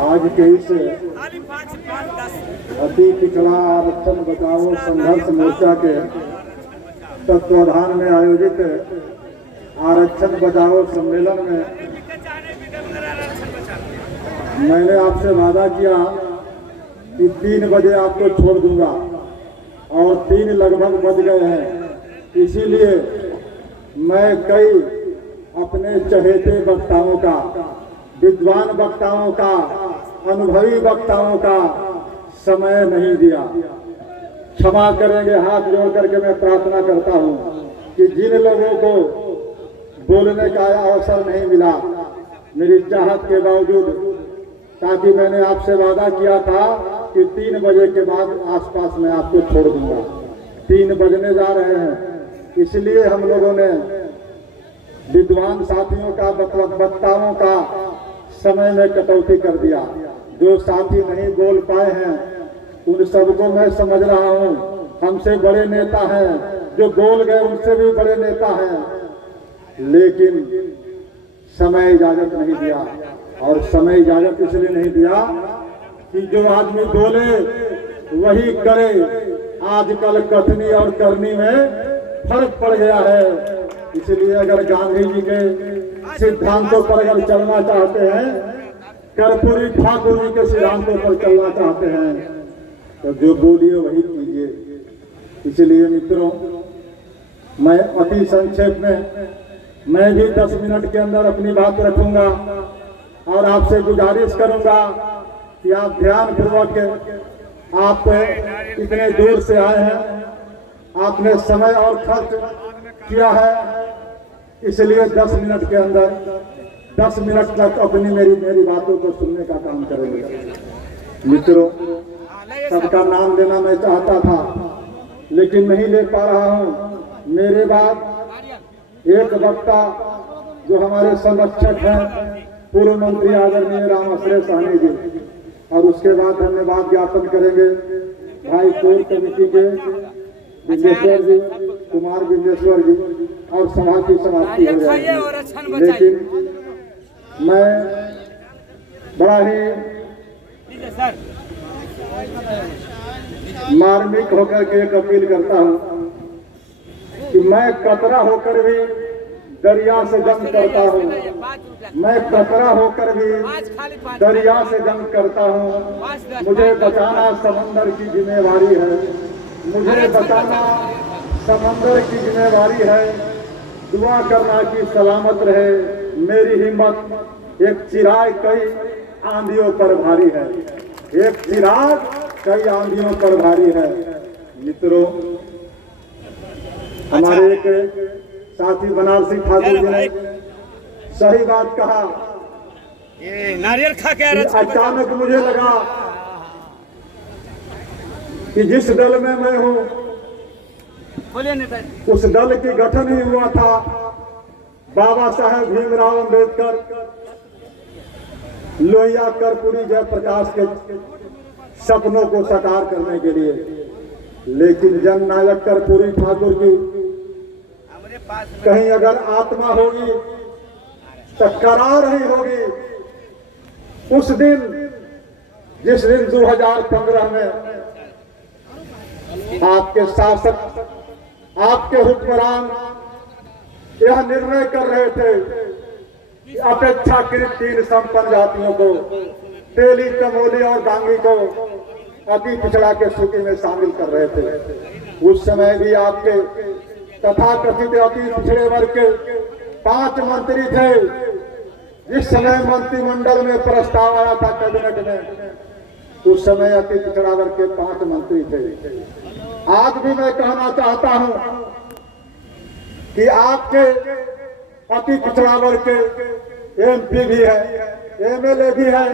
आज के इस अति पिछड़ा आरक्षण बचाओ संघर्ष मोर्चा के तत्वाधान में आयोजित आरक्षण बचाओ सम्मेलन में मैंने आपसे वादा किया कि 3 बजे आपको छोड़ दूंगा और 3 लगभग बज गए हैं। इसीलिए मैं कई अपने चहेते वक्ताओं का, विद्वान वक्ताओं का, अनुभवी वक्ताओं का समय नहीं दिया। क्षमा करेंगे, हाथ जोड़ करके मैं प्रार्थना करता हूं कि जिन लोगों को बोलने का अवसर नहीं मिला मेरी चाहत के बावजूद, ताकि मैंने आपसे वादा किया था कि 3 बजे के बाद आसपास मैं आपको छोड़ दूंगा। 3 बजने जा रहे हैं, इसलिए हम लोगों ने विद्वान साथियों का, वक्ताओं का समय में कटौती कर दिया। जो साथी नहीं बोल पाए हैं उन सबको मैं समझ रहा हूं, हमसे बड़े नेता हैं, जो बोल गए उनसे भी बड़े नेता हैं, लेकिन समय इजाजत नहीं दिया। और समय इजाजत इसलिए नहीं दिया कि जो आदमी बोले वही करे। आजकल कथनी और करनी में फर्क पड़ गया है। इसलिए अगर गांधी जी के सिद्धांतों पर अगर चलना चाहते हैं, कर्पूरी ठाकुर जी के सिद्धांतों पर चलना चाहते हैं, तो जो बोलिए वही कीजिए। इसलिए मित्रों, मैं अति संक्षेप में मैं भी 10 मिनट के अंदर अपनी बात रखूंगा और आपसे गुजारिश करूंगा कि आप ध्यान पूर्वक, आप इतने दूर से आए हैं, आपने समय और खर्च किया है, इसलिए 10 मिनट के अंदर 10 मिनट तक अपनी मेरी बातों को सुनने का काम करेंगे। मित्रों, सबका नाम लेना मैं चाहता था लेकिन नहीं ले पा रहा हूं। मेरे बाद एक वक्ता जो हमारे संरक्षक हैं, पूर्व मंत्री आदरणीय रामाश्रय साहनी जी, और उसके बाद धन्यवाद ज्ञापन करेंगे भाई कोर कमेटी के विंदेश्वर जी, कुमार विंदेश्वर जी, और सभा की समाप्ति हो जाएगी। लेकिन मैं बड़ा ही मार्मिक होकर के एक अपील करता हूं कि मैं कतरा होकर भी दरिया से जंग करता हूं। मैं कतरा होकर भी दरिया से जंग करता हूं। मुझे बचाना समंदर की जिम्मेवारी है। मुझे बचाना समंदर की जिम्मेवारी है। दुआ करना कि सलामत रहे मेरी हिम्मत। एक चिराग कई आंधियों पर भारी है। एक चिराग कई आंधियों पर भारी है। मित्रों, हमारे एक साथी बनारसी ठाकुर जी ने सही बात कहा। ये नारियल खा के अचानक मुझे लगा कि जिस दल में मैं हूं उस दल की गठन ही हुआ था बाबा साहेब भीमराव अंबेडकर, लोहिया कर्पूरी जयप्रकाश के सपनों को साकार करने के लिए। लेकिन जननायक कर्पूरी ठाकुर की कहीं अगर आत्मा होगी तो करार ही होगी। उस दिन, जिस दिन 2015 में आपके शासक, आपके हुक्मरान यह निर्णय कर रहे थे कि अपेक्षाकृत 3 संपन्न जातियों को, तेली, चमोली और गांगी को अति पिछड़ा के सूची में शामिल कर रहे थे। उस समय भी आपके तथाकथित अति पिछड़े वर्ग के 5 मंत्री थे। जिस समय मंत्रिमंडल में प्रस्ताव आया था कैबिनेट में, उस समय अति पिछड़ा वर्ग के 5 मंत्री थे। आज भी मैं कहना चाहता हूं कि आपके अति पिछड़ा वर्ग के एमपी भी है, एमएलए भी है,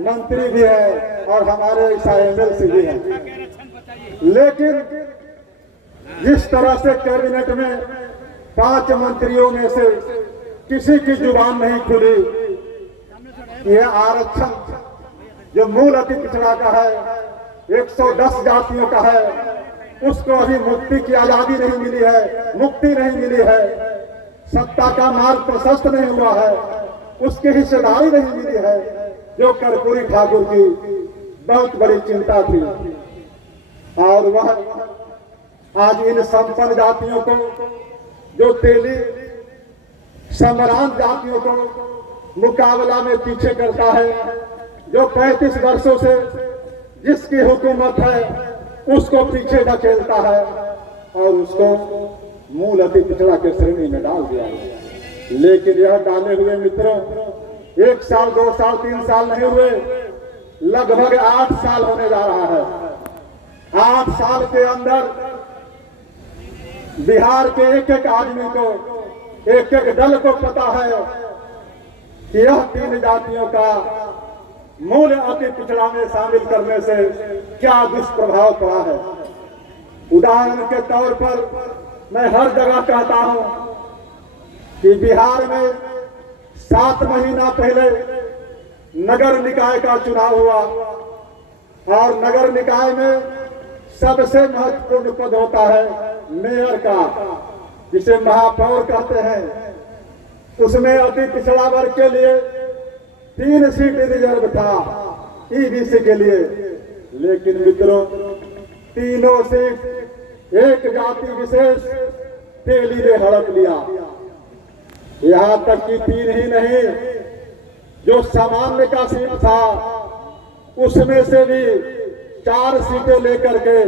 मंत्री भी है और हमारे ऐसा एमएलसी भी है। लेकिन जिस तरह से कैबिनेट में 5 मंत्रियों में से किसी की जुबान नहीं खुली, यह आरक्षण जो मूल अति पिछड़ा का है, 110 जातियों का है, उसको अभी मुक्ति की आजादी नहीं मिली है, मुक्ति नहीं मिली है, सत्ता का मार्ग प्रशस्त नहीं हुआ है। उसकी हिस्सेदारी नहीं मिली है, जो कर्पूरी ठाकुर की बहुत बड़ी चिंता थी। और वह आज इन संपन्न जातियों को, जो तेली सम्रांत जातियों को मुकाबला में पीछे करता है, जो 35 वर्षों से जिसकी हुकूमत है उसको पीछे धकेलता है और उसको मूल अति पिछड़ा के श्रेणी में डाल दिया है। लेकिन यह डाले हुए मित्रों 1 साल 2 साल 3 साल नहीं हुए, लगभग 8 साल होने जा रहा है। 8 साल के अंदर बिहार के एक एक आदमी को, एक एक दल को पता है कि यह 3 जातियों का मूल अति पिछड़ा में शामिल करने से क्या दुष्प्रभाव पड़ा है। उदाहरण के तौर पर मैं हर जगह कहता हूं कि बिहार में 7 महीना पहले नगर निकाय का चुनाव हुआ और नगर निकाय में सबसे महत्वपूर्ण पद होता है मेयर का, जिसे महापौर कहते हैं। उसमें अति पिछड़ा वर्ग के लिए 3 सीट रिजर्व था ईबीसी के लिए, लेकिन मित्रों तीनों सीट एक जाति विशेष तेली ने हड़प लिया। यहां तक कि 3 ही नहीं, जो सामान्य का सीट था उसमें से भी 4 सीटें लेकर के,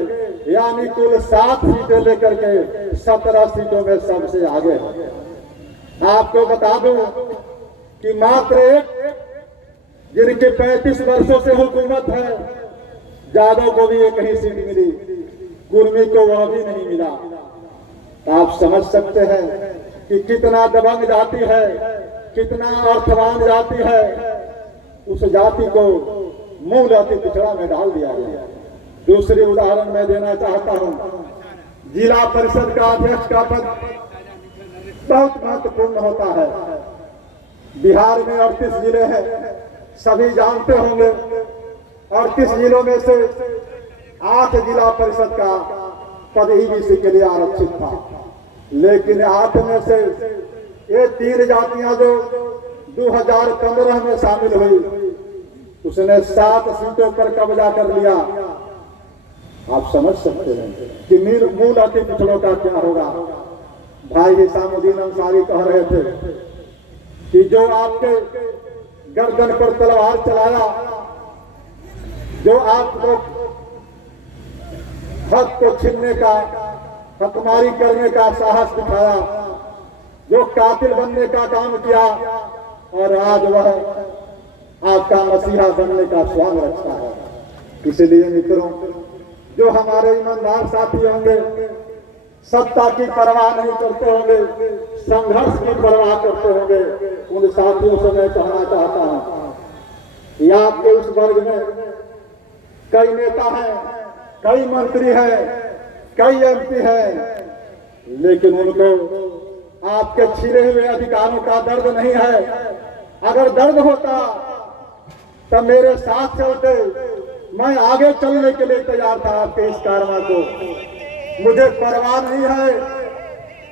यानी कुल 7 सीटें लेकर के 17 सीटों में सबसे आगे है। आपको बता दूं कि मात्र एक जिनके 35 वर्षों से हुकूमत है, यादव को भी एक ही सीट मिली, कुर्मी को वह भी नहीं मिला। आप समझ सकते हैं कि कितना दबंग जाति है, कितना अर्थवान जाति है। उस जाति को मूल अति पिछड़ा में डाल दिया गया। दूसरी उदाहरण मैं देना चाहता हूं, जिला परिषद का अध्यक्ष का पद बहुत महत्वपूर्ण होता है। बिहार में 38 जिले हैं, सभी जानते होंगे। 38 जिलों में से 8 जिला परिषद का पद ईबीसी के लिए आरक्षित था, लेकिन 8 में से ये 3 जातियां जो 2015 में शामिल हुई, उसने 7 सीटों पर कब्जा कर लिया। आप समझ सकते हैं कि मूल अति पिछड़ों का क्या होगा। भाई हिसामुद्दीन अंसारी कह रहे थे कि जो आपके गर्दन पर तलवार चलाया, जो आपको हक को छीनने का, हकमारी करने का साहस दिखाया, जो कातिल बनने का काम किया, और आज वह आपका मसीहा बनने का स्वांग रखता है। इसलिए मित्रों, जो हमारे ईमानदार साथी होंगे, सत्ता की परवाह नहीं करते होंगे, संघर्ष की परवाह करते होंगे, उन साथियों से मैं कहना चाहता हूं कि आपके उस वर्ग में कई नेता हैं, कई मंत्री हैं, कई एमपी हैं, लेकिन उनको आपके छिरे हुए अधिकारों का दर्द नहीं है। अगर दर्द होता तो मेरे साथ चलते, मैं आगे चलने के लिए तैयार था आपके इस कारवा को। मुझे परवाह नहीं है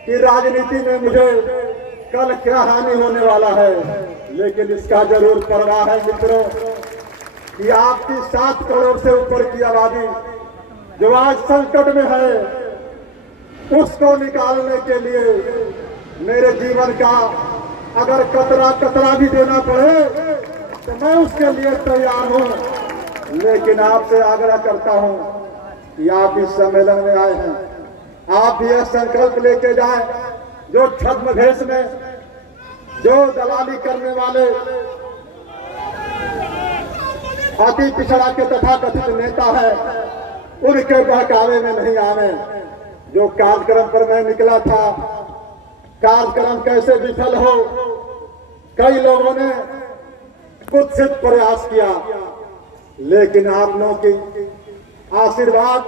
कि राजनीति में मुझे कल क्या हानि होने वाला है, लेकिन इसका जरूर परवाह है मित्रों कि आपकी 7 करोड़ से ऊपर की आबादी जो आज संकट में है, उसको निकालने के लिए मेरे जीवन का अगर कतरा कतरा भी देना पड़े तो मैं उसके लिए तैयार हूं। लेकिन आपसे आग्रह करता हूं कि आप इस सम्मेलन में आए हैं, आप भी यह संकल्प लेके जाएं, जो छद्म भेष में जो दलाली करने वाले अति पिछड़ा के तथाकथित नेता है, उनके बहकावे में नहीं आवे। जो कार्यक्रम पर मैं निकला था, कार्यक्रम कैसे विफल हो, कई लोगों ने कुत्सित प्रयास किया, लेकिन आप लोगों की आशीर्वाद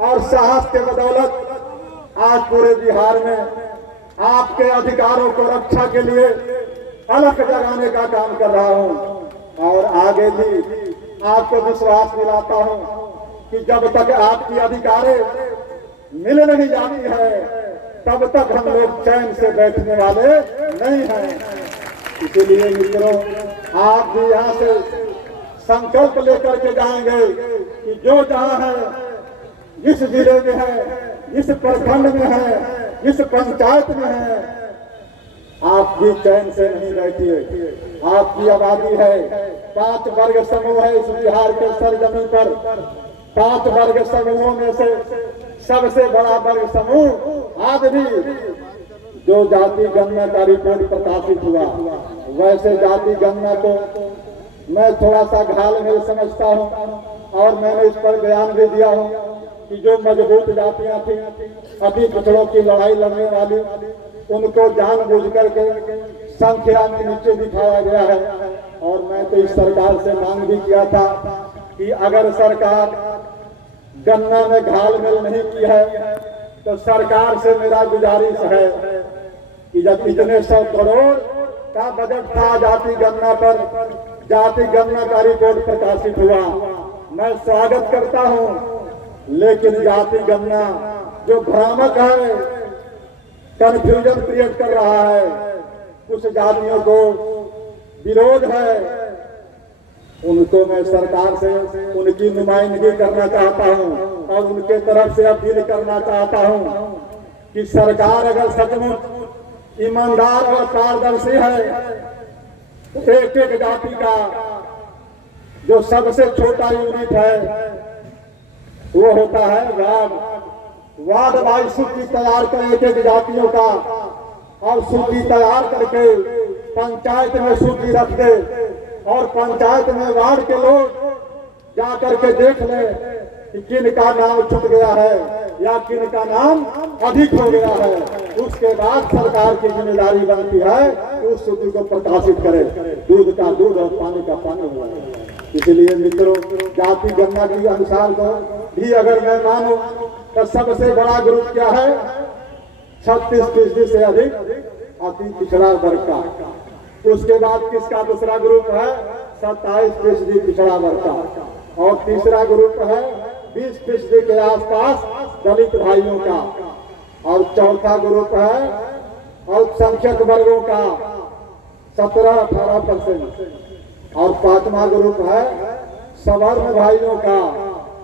और साहस के बदौलत आज पूरे बिहार में आपके अधिकारों को रक्षा के लिए अलख जगाने का काम कर रहा हूं। और आगे भी आपको विश्वास दिलाता हूं कि जब तक आपकी अधिकारें मिल नहीं जाती है, तब तक हम लोग चैन से बैठने वाले नहीं हैं। इसीलिए मित्रों, आप भी यहाँ से संकल्प लेकर के जाएंगे कि जो जहाँ है, जिस जिले में है, जिस प्रखंड में है, जिस पंचायत में है, आप भी चैन से नहीं बैठिए। आपकी आबादी है 5 वर्ग समूह है इस बिहार के सरजमीन पर। 5 वर्ग समूहों में से सबसे बड़ा वर्ग समूह आज भी जो जाति गणना का रिपोर्ट प्रकाशित हुआ, वैसे जाति गणना को मैं थोड़ा सा घालमेल समझता हूँ और मैंने इस पर बयान भी दिया हूँ कि जो मजबूत जातियां थी, अति पिछड़ों की लड़ाई लड़ने वाली, उनको जानबूझ करके संख्या में नीचे दिखाया गया है। और मैं तो इस सरकार से मांग भी किया था कि अगर सरकार गन्ना में घालमेल नहीं की है तो सरकार से मेरा गुजारिश है कि जब इतने 100 करोड़ का बजट था जाति गणना पर, जाति गणना का रिपोर्ट प्रकाशित हुआ, मैं स्वागत करता हूं। लेकिन जाति गणना जो भ्रामक है, कंफ्यूजन क्रिएट कर रहा है, कुछ जातियों को विरोध है, उनको मैं सरकार से उनकी नुमाइंदगी करना चाहता हूं और उनके तरफ से अपील करना चाहता हूं कि सरकार अगर सचमुच ईमानदार और पारदर्शी है तो एक एक जाति का जो सबसे छोटा यूनिट है वो होता है वार्ड वाइज सूची तैयार कर एक एक जातियों का, और सूची तैयार करके पंचायत में सूची रख दे और पंचायत में वार्ड के लोग जा करके देख ले कि किन का नाम छूट गया है या किन का नाम अधिक हो गया है। उसके बाद सरकार की जिम्मेदारी बनती है कि उस सूची को प्रकाशित करे, दूध का दूध और पानी का पानी हुआ है। इसलिए मित्रों, जाति गणना के अनुसार तो भी अगर मैं मानूं तो सबसे बड़ा ग्रुप क्या है, 36% से अधिक अति पिछड़ा वर्ग का। उसके बाद किसका दूसरा ग्रुप है, 27% पिछड़ा वर्ग का, और तीसरा ग्रुप है 20% के आसपास दलित भाइयों का, और चौथा ग्रुप है अल्पसंख्यक वर्गों का 17-18%, और पांचवा ग्रुप है सवर्ण भाइयों का,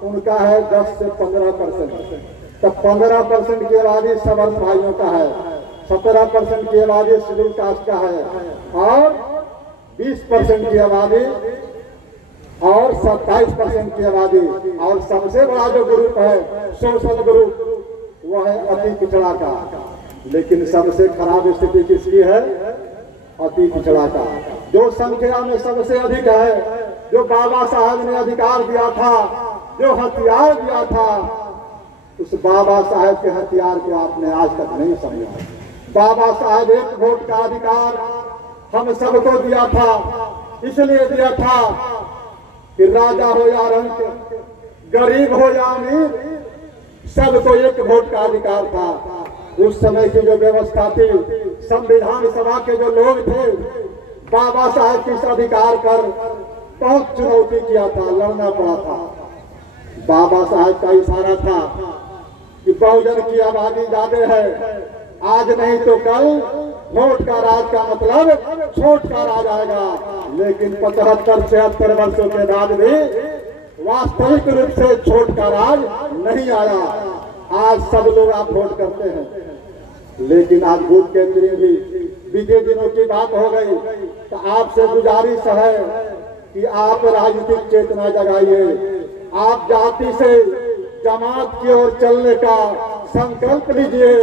उनका है 10 से 15%। तो 15% की आबादी सवर्ण भाइयों का है, 17% की आबादी शेड्यूल कास्ट का है, और 20% की आबादी और 27% की आबादी, और सबसे बड़ा जो ग्रुप है सोशल ग्रुप वो है अति पिछड़ा का। लेकिन सबसे खराब स्थिति किसकी है, अति पिछड़ा का, जो संख्या में सबसे अधिक है, जो बाबा साहब ने अधिकार दिया था, जो हथियार दिया था, उस बाबा साहब के हथियार को आपने आज तक नहीं समझा। बाबा साहब एक वोट का अधिकार हम सबको दिया था, इसलिए दिया था कि राजा हो या रंक, गरीब हो या अमीर, सबको एक वोट का अधिकार था। उस समय की जो व्यवस्था थी, संविधान सभा के जो लोग थे, बाबा साहब के इस अधिकार पर बहुत चुनौती किया था, लड़ना पड़ा था। बाबा साहब का इशारा था कि बहुजन की आबादी ज्यादा है, आज नहीं तो कल वोट का राज का मतलब छोट का राज आएगा। लेकिन 75-76 वर्षों के बाद भी वास्तविक रूप से छोट का राज नहीं आया। आज सब लोग आप वोट करते हैं, लेकिन आज वोट केंद्रीय भी बीते दिनों की बात हो गई। तो आपसे गुजारिश है कि आप राजनीतिक चेतना जगाइए, आप जाति से जमात की ओर चलने का संकल्प लीजिए।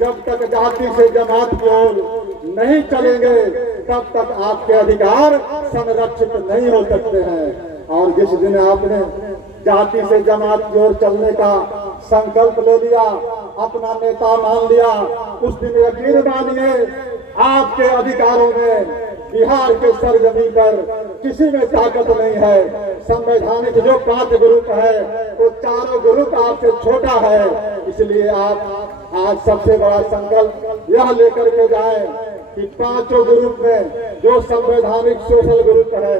जब तक जाति से जमात की ओर नहीं चलेंगे तब तक आपके अधिकार संरक्षित नहीं हो सकते हैं। और जिस दिन आपने जाति से जमात की ओर चलने का संकल्प ले लिया, अपना नेता मान लिया, उस दिन यकीन मानिए आपके अधिकारों में बिहार के सरजमी पर किसी में ताकत नहीं है। संवैधानिक जो 5 ग्रुप है वो चारों ग्रुप आपसे छोटा है। इसलिए आप आज सबसे बड़ा संकल्प यह लेकर के जाएं कि 5 ग्रुप में जो संवैधानिक सोशल ग्रुप है,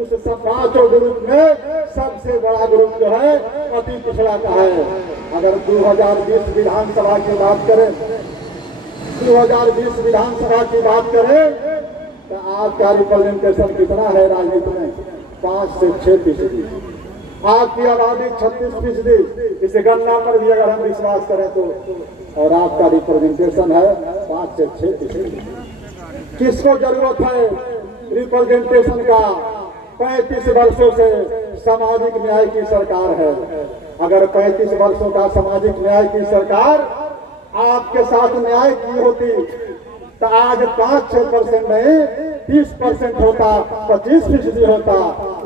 उस 5 ग्रुप में सबसे बड़ा ग्रुप जो है अति पिछड़ा का है। अगर 2020 विधानसभा की बात करें, 2020 विधानसभा की बात करें तो आपका रिप्रेजेंटेशन कितना है राजनीति में? 5 से 6%। आपकी आबादी 36%। इस गणना पर भी अगर हम विश्वास करें तो, और आपका रिप्रेजेंटेशन है 5 से 6%। किसको जरूरत है रिप्रेजेंटेशन का? 35 वर्षों से सामाजिक न्याय की सरकार है। अगर 35 वर्षों का सामाजिक न्याय की सरकार आपके साथ न्याय की होती तो आज 5-6% नहीं 30% होता, 25% होता।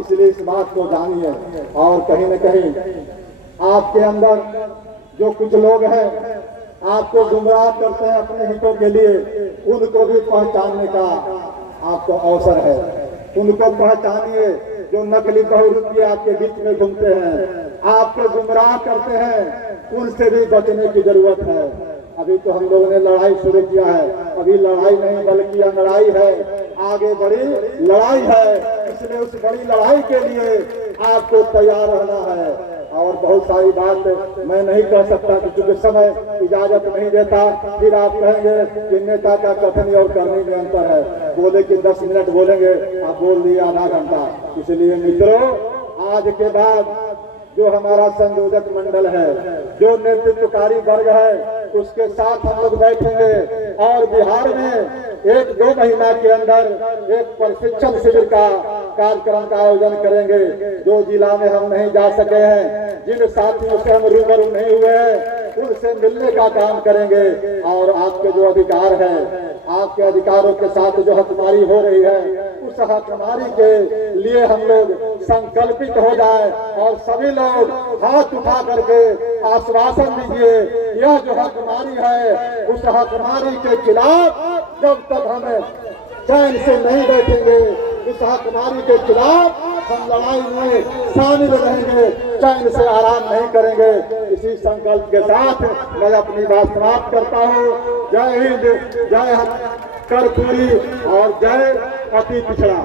इसलिए इस बात को जानिए। और कहीं न कहीं आपके अंदर जो कुछ लोग हैं आपको गुमराह करते हैं अपने हितों के लिए, उनको भी पहचानने का आपको अवसर है। उनको पहचानिए जो नकली बहुरूपी आपके बीच में घूमते हैं, आपको गुमराह करते हैं, उनसे भी बचने की जरूरत है। अभी तो हम लोगों ने लड़ाई शुरू किया है। अभी लड़ाई नहीं बल्कि लड़ाई है, आगे बड़ी लड़ाई है। इसलिए उस बड़ी लड़ाई के लिए आपको तैयार रहना है। और बहुत सारी बात मैं नहीं कह सकता क्योंकि समय इजाजत नहीं देता। फिर आप कहेंगे कि नेता का कथन और करने में अंतर है। बोले कि 10 मिनट बोलेंगे, आप बोल दिए आधा घंटा। इसलिए मित्रों, आज के बाद जो हमारा संयोजक मंडल है, जो नेतृत्वकारी वर्ग है, उसके साथ हम लोग बैठेंगे और बिहार में 1-2 महीना के अंदर एक प्रशिक्षण शिविर का कार्यक्रम का आयोजन करेंगे। जो जिला में हम नहीं जा सके हैं, जिन साथियों से हम रूबरू नहीं हुए हैं, उनसे मिलने का काम करेंगे। और आपके जो अधिकार है, आपके अधिकारों के साथ जो हकमारी हो रही है, उस हकमारी के लिए हम लोग संकल्पित हो जाए और सभी लोग हाथ उठा करके आश्वासन दीजिए, यह जो हकमारी है उस हकमारी के खिलाफ जब तक हम चैन से नहीं बैठेंगे, इस हकमारी के खिलाफ हम लड़ाई में शामिल रहेंगे, चैन से आराम नहीं करेंगे। इसी संकल्प के साथ मैं अपनी बात समाप्त करता हूँ। जय हिंद, जय कर्पूरी और जय अति पिछड़ा।